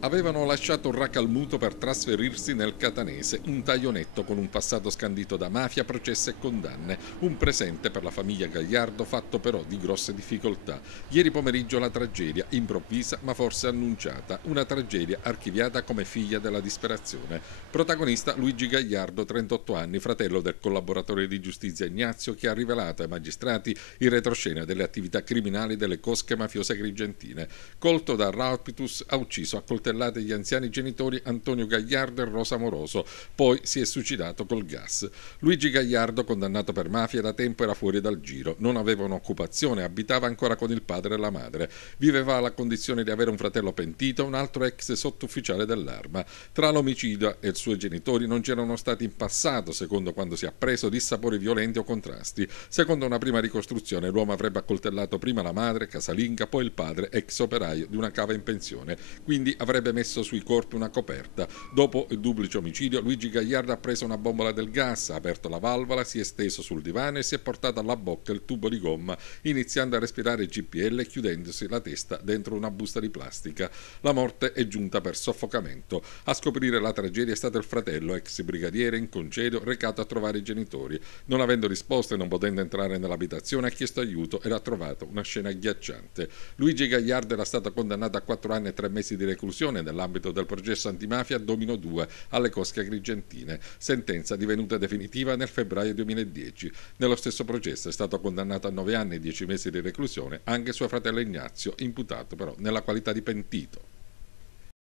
Avevano lasciato un Racalmuto per trasferirsi nel Catanese, un taglionetto con un passato scandito da mafia, processi e condanne, un presente per la famiglia Gagliardo fatto però di grosse difficoltà. Ieri pomeriggio la tragedia, improvvisa ma forse annunciata, una tragedia archiviata come figlia della disperazione. Protagonista Luigi Gagliardo, 38 anni, fratello del collaboratore di giustizia Ignazio, che ha rivelato ai magistrati il retroscena delle attività criminali delle cosche mafiose agrigentine. Colto da Raupitus, ha ucciso a coltellate gli anziani genitori Antonio Gagliardo e Rosa Moroso, poi si è suicidato col gas. Luigi Gagliardo, condannato per mafia, da tempo era fuori dal giro, non aveva un'occupazione, abitava ancora con il padre e la madre, viveva la condizione di avere un fratello pentito e un altro ex sottufficiale dell'Arma. Tra l'omicidio e i suoi genitori non c'erano stati in passato, secondo quando si è appreso, dissapori violenti o contrasti. Secondo una prima ricostruzione, l'uomo avrebbe accoltellato prima la madre, casalinga, poi il padre, ex operaio di una cava in pensione, quindi avrebbe messo sui corpi una coperta. Dopo il duplice omicidio, Luigi Gagliardo ha preso una bombola del gas, ha aperto la valvola, si è steso sul divano e si è portato alla bocca il tubo di gomma, iniziando a respirare GPL e chiudendosi la testa dentro una busta di plastica. La morte è giunta per soffocamento. A scoprire la tragedia è stato il fratello, ex brigadiere in congedo, recato a trovare i genitori. Non avendo risposte e non potendo entrare nell'abitazione, ha chiesto aiuto ed ha trovato una scena agghiacciante. Luigi Gagliardo era stato condannato a 4 anni e 3 mesi di reclusione nell'ambito del processo antimafia Domino 2 alle cosche agrigentine, sentenza divenuta definitiva nel febbraio 2010. Nello stesso processo è stato condannato a 9 anni e 10 mesi di reclusione anche suo fratello Ignazio, imputato però nella qualità di pentito.